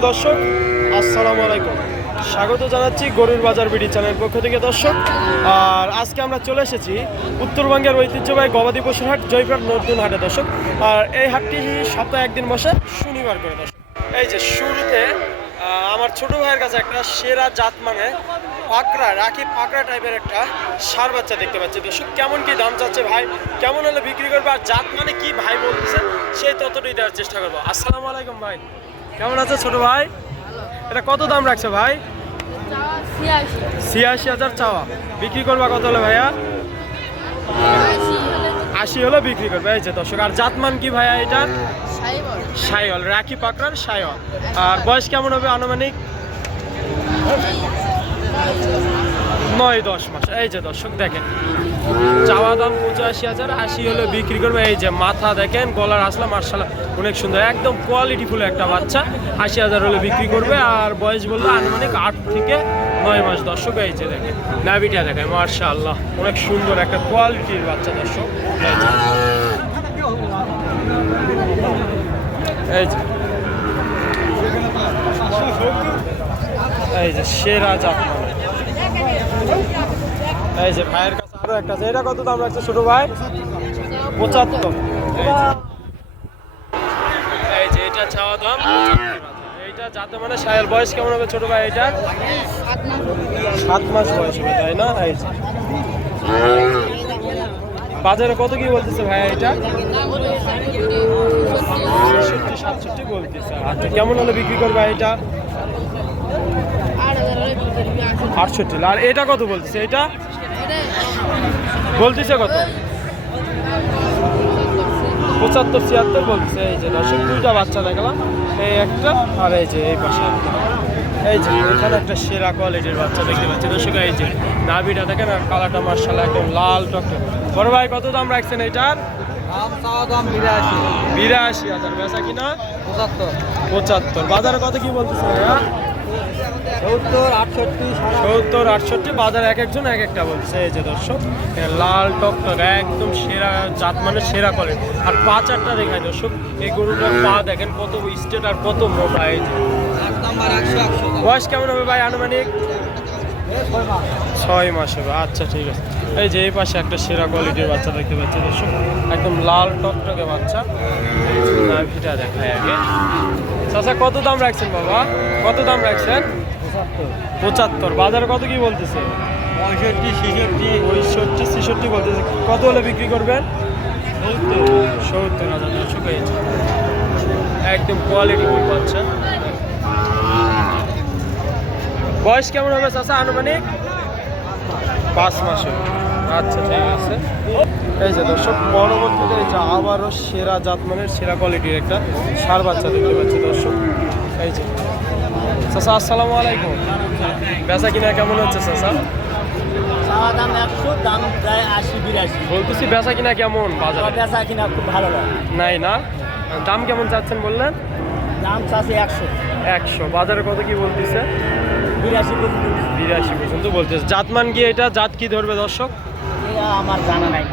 সুপ্রিয় দর্শক, আসসালামু আলাইকুম। স্বাগত জানাচ্ছি গরুর বাজার বিডি চ্যানেল পক্ষ থেকে দর্শক। আর আজকে আমরা চলে এসেছি উত্তরবঙ্গের ঐতিহ্যবাহী গবাদি পশুর হাট জয়পুর নতুন হাটে দর্শক। আর এই হাটটি সপ্তাহে একদিন বসে, শনিবার করে দর্শক। এই যে শুরুতে আমার ছোট ভাইয়ের কাছে একটা সেরা জাত মানে পাকড়া, রাখি পাকড়া টাইপের একটা সার বাচ্চা দেখতে পাচ্ছি। দর্শক, কেমন কি দাম চাচ্ছে ভাই? কেমন হলে বিক্রি করবে? আর জাত মানে কি ভাই বলতেছে, সেই ততটাই দেওয়ার চেষ্টা করব। আসসালামু আলাইকুম ভাই। কেমন আছে ছোট ভাই? এটা কত দাম রাখছে ভাই? ছিয়াশি হাজার চাওয়া। বিক্রি করবা কত হলো ভাইয়া? আশি হলে বিক্রি করবে, এই যে দর্শক। আর জাতমান কি ভাইয়া এটা সাইওয়াল রাখি পাকড়ার সাইওয়াল আর বয়স কেমন হবে আনুমানিক? নয়, দশ মাস। এই যে দর্শক, দেখেন। চাওয়া দাম পঁচাশি হাজার, আশি হলে বিক্রি করবে। এই যে মাথা দেখেন, গলার আসলা মার্শাল অনেক সুন্দর, একদম কোয়ালিটি ফুল একটা বাচ্চা। আশি হাজার হলে বিক্রি করবে, আর বয়স বলল আনুমানিক আট থেকে নয় মাস। দর্শক, এই যে দেখেন, নাভিটা দেখেন, মার্শাল্লাহ, অনেক সুন্দর একটা কোয়ালিটির বাচ্চা, দর্শক। এই যে। এই যে। সেরা জাত। এই যে ভাইয়ের আরও একটা আছে। এটা কত দাম রাখছে ছোট ভাই? পঁচাত্তর। এই যে। এটা চাওয়া দাম। এইটা যাতে মানে সায়ের বয়স কেমন হবে ছোট ভাই এটা সাত মাস বয়স হবে, তাই না? এই বাজারে কত কি বলতেছে ভাই এটা সাতষট্টি বলতেছে। আচ্ছা কেমন হলে বিক্রি করবে এটা আটষট্টি। আর এটা কত বলতেছে এটা বলতেছে কত? পঁচাত্তর ছিয়াত্তর বলতেছে এই যে দর্শক দুইটা বাচ্চা দেখলাম। এই একটা আর এই যে এই পাশে একটা। এই যে এখানে একটা সেরা কোয়ালিটির বাচ্চা দেখতে পাচ্ছি। দর্শক এই যে নাভিটা দেখেন আর কালারটা মার্শাল একদম লাল টকটক। বড় ভাই কত দাম রাখছেন এইটার বিরাশি। বিরাশি হাজার। বেচা কিনা? পঁচাত্তর। পঁচাত্তর। বাজারে কত কি বলতেছে সত্তর আটষট্টি বাজার এক একজন এক একটা বলছে এই যে দর্শক লাল টকটক একদম সেরা জাত মানে সেরা করে আর পা চারটা দেখায় দর্শক এই গরুটার পা দেখেন কত স্টেট আর কত মোটা এই যে। বয়স কেমন হবে ভাই আনুমানিক? ছয় মাস। হবে আচ্ছা ঠিক আছে। এই যে এই পাশে একটা সেরা কোয়ালিটির বাচ্চা দেখতে পাচ্ছি দর্শক একদম লাল টকটকে বাচ্চা। নাভিটা দেখায় আগে। চাচা কত দাম রাখছেন বাবা? কত দাম রাখছেন? পঁচাত্তর। বাজারে কত কি বলতেছে? পঁয়ষট্টি ছেষট্টি। পঁয়ষট্টি ছেষট্টি বলতেছে। কত হলে বিক্রি করবেন? সত্তর। হাজার এই একদম কোয়ালিটি ফুল পাচ্ছেন। বয়স কেমন হবে চাচা আনুমানিক? পাঁচ মাস হবে। আচ্ছা ঠিক আছে। এই যে দর্শক পরবর্তীতে এই যে আবারও সেরা জাত জাতমানের সেরা কোয়ালিটির একটা সার বাচ্চা দেখতে পাচ্ছি দর্শক। এই যে। চাচা আসসালামু আলাইকুম। বেচা কিনা কেমন হচ্ছে চাচা? দাম একশো দাম প্রায় আশি বিরাশি। বলতেছি বেচা কিনা কেমন বাজারে? বেচা কিনা খুব ভালো নাই না? দাম কেমন চাচ্ছেন বললেন? দাম চাষে একশো। একশো। বাজারে কত কি বলতেছে? বিরাশি বিরাশি পর্যন্ত বলতেছে। জাতমান গিয়ে এটা? জাত কি ধরবে দর্শক? আমার জানা নাই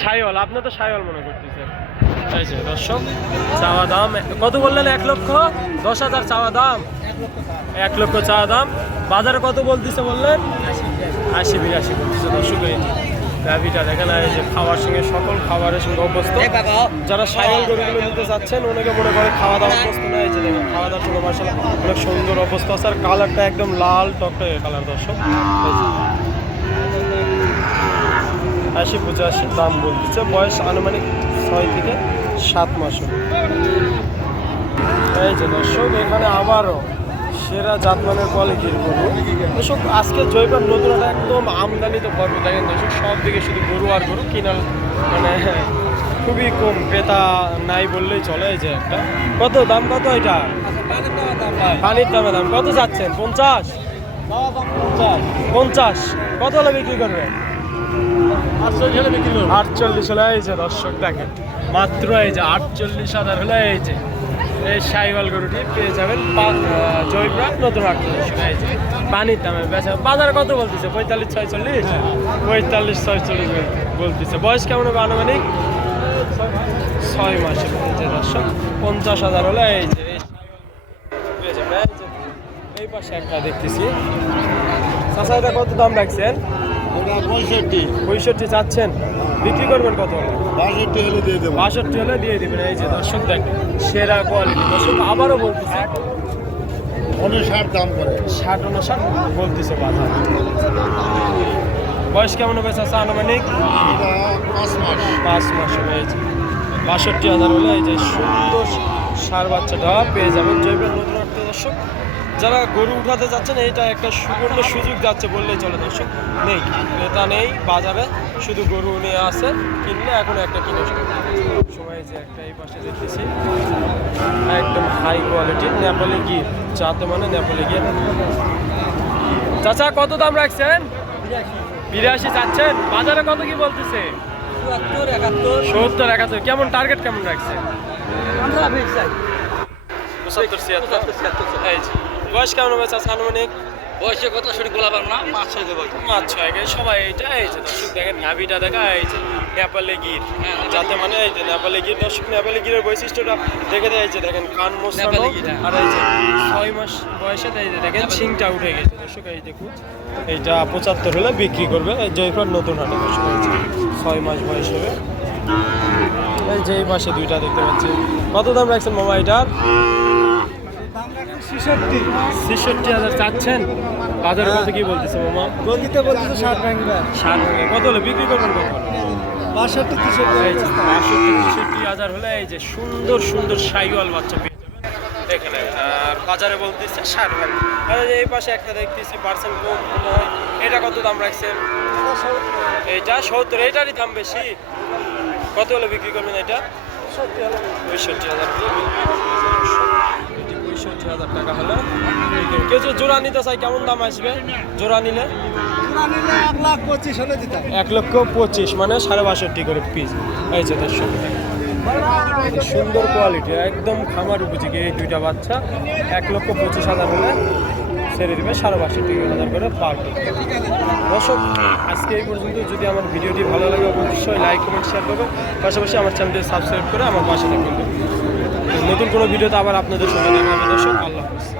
সাইওয়াল। আপনি তো সাইওয়াল মনে করতেছেন। এই যে দর্শক চাওয়া দাম কত বললেন? এক লক্ষ দশ হাজার চাওয়া দাম। এক লক্ষ চাওয়া দাম। বাজারে কত বলতেছে বললেন আশি বিরাশি বলতেছে দর্শক এই গাভিটা দেখেন এই যে খাওয়ার সঙ্গে সকল খাবারের সঙ্গে অভ্যস্ত। যারা সাইকেল গরুগুলো নিতে চাচ্ছেন অনেকে মনে করে খাওয়া দাওয়া অভ্যস্ত না এই যে দেখেন খাওয়া দাওয়ার সঙ্গে মার্শাল অনেক সুন্দর অবস্থা আছে আর কালারটা একদম লাল টকটকে কালার দর্শক। আশি পঁচাশি দাম বলতেছে বয়স আনুমানিক ছয় থেকে সাত মাস এই যে দর্শক এখানে আবারও সেরা জাতমানের কোয়ালিটির গরু দর্শক, আজকে জয়পার নতুন একদম আমদানিতে ভরপুর দেখেন দর্শক, সব দিকে শুধু গরু আর গরু কিনার মানে খুবই কম, ক্রেতা নাই বললেই চলে যে একটা। কত দাম, কত এটা? পানির দামে দাম, কত যাচ্ছেন? পঞ্চাশ? পঞ্চাশ। কত হলে বিক্রি করবেন? আটচল্লিশ হলে, এই যে দর্শক দেখেন, মাত্র এই যে আটচল্লিশ হাজার হলে এই যে এই সাইওয়াল গরুটি পেয়ে যাবেন জয়প্রাক নতুন পানির দামে বেচা বাজারে কত বলতেছে? পঁয়তাল্লিশ, ছয়চল্লিশ? পঁয়তাল্লিশ, ছয়চল্লিশ বলতেছে। বয়স কেমন হবে আনুমানিক? ছয় মাসের যে দর্শক। পঞ্চাশ হাজার হলে এই যে, এই পাশে একটা দেখতেছি। কত দাম রাখছেন? পঁয়ষট্টি। পঁয়ষট্টি চাচ্ছেন। বিক্রি করবেন কত? বাষট্টি হলে দিয়ে দেবো। বাষট্টি হলে দিয়ে দিবেন। এই যে দর্শক দেখ সেরা কোয়ালিটি দর্শক আবারও বলতেছে। উনষাট দাম করে। ষাট উনষাট বলতেছে বাজার। বয়স কেমন হবে চাচা আনুমানিক? এটা পাঁচ মাস। পাঁচ মাস হয়েছে। বাষট্টি হাজার হলে এই যে সুন্দর সার বাচ্চাটা পেয়ে যাবেন। জৈবের নতুন দর্শক। যারা গরু উঠাতে যাচ্ছেন এইটা একটা সুবর্ণ সুযোগ যাচ্ছে বললেই চলে দর্শক। নেই ক্রেতা নেই বাজারে শুধু গরু নিয়ে আসে কিনলে এখন একটা কিনে সময় যে একটা এই পাশে দেখতেছি একদম হাই কোয়ালিটির নেপালি গির যাতে মানে নেপালি গির চাচা কত দাম রাখছেন? বিরাশি চাচ্ছেন বাজারে কত কি বলতেছে? সত্তর একাত্তর কেমন টার্গেট কেমন রাখছে পঁচাত্তর ছিয়াত্তর। এই। বয়স কেমন হবে চাচা আনুমানিক? বয়সে কত সঠিক বলা পারব না মাছ ছয় দেবো পাঁচ ছয় সবাই এইটা এই যে দর্শক দেখেন নাভিটা দেখা এই যে নেপালে গির। যাতে মানে এই যে নেপালে গির দর্শক নেপালে গিরের বৈশিষ্ট্যটা দেখে দেয় যে দেখেন কান মোসানো হ্যাঁ। আর এই যে ছয় মাস বয়সে এই যে দেখেন শিংটা উঠে গেছে দর্শক এই দেখুন। এইটা পঁচাত্তর হলে বিক্রি করবে জয়পুর নতুন হাটে দর্শক ছয় মাস বয়স হবে। এই যে এই পাশে দুইটা দেখতে পাচ্ছি। কত দাম রাখছেন মামা এটার ছেষট্টি। হাজার চাচ্ছেন? বাজার কত কি বলতেছে মামা? গদিতে বলতেছে ষাট ভাঙবে। ষাট ভাঙে কত হলে? বিক্রি করবেন কত? বাষট্টি তেষট্টি বাষট্টি তেষট্টি হাজার হলে এই যে সুন্দর সুন্দর সাইওয়াল বাচ্চা পেয়ে যাবেন। এখানে আর বাজারে বলতেছে ষাট ভাগ আর এই পাশে একটা দেখতেছি পার্সেন্ট কম মনে হয় এটা কত দাম রাখছেন? এইটা সত্তর। এইটারই দাম বেশি? কত হলে বিক্রি করবেন এটা? পঁয়ষট্টি হাজার। করবেন। পঁয়ষট্টি হাজার টাকা হলে। কেউ যদি জোড়া নিতে চাই কেমন দাম আসবে? জোড়া নিলে? এক লক্ষ পঁচিশ মানে সাড়ে বাষট্টি করে পিস এই যে দর্শক সুন্দর কোয়ালিটি একদম খামার উপযোগী এই দুইটা বাচ্চা। এক লক্ষ পঁচিশ হাজার হলে ছেড়ে দেবে সাড়ে বাষট্টি হাজার করে পার দর্শক আজকে এই পর্যন্ত। যদি আমার ভিডিওটি ভালো লাগে অবশ্যই লাইক কমেন্ট শেয়ার করবে পাশাপাশি আমার চ্যানেলটি সাবস্ক্রাইব করে আমার পাশে থাকবেন। নতুন কোনো ভিডিওতে আবার আপনাদের সঙ্গে দেখা হবে। দর্শক আল্লাহ হাফিজ।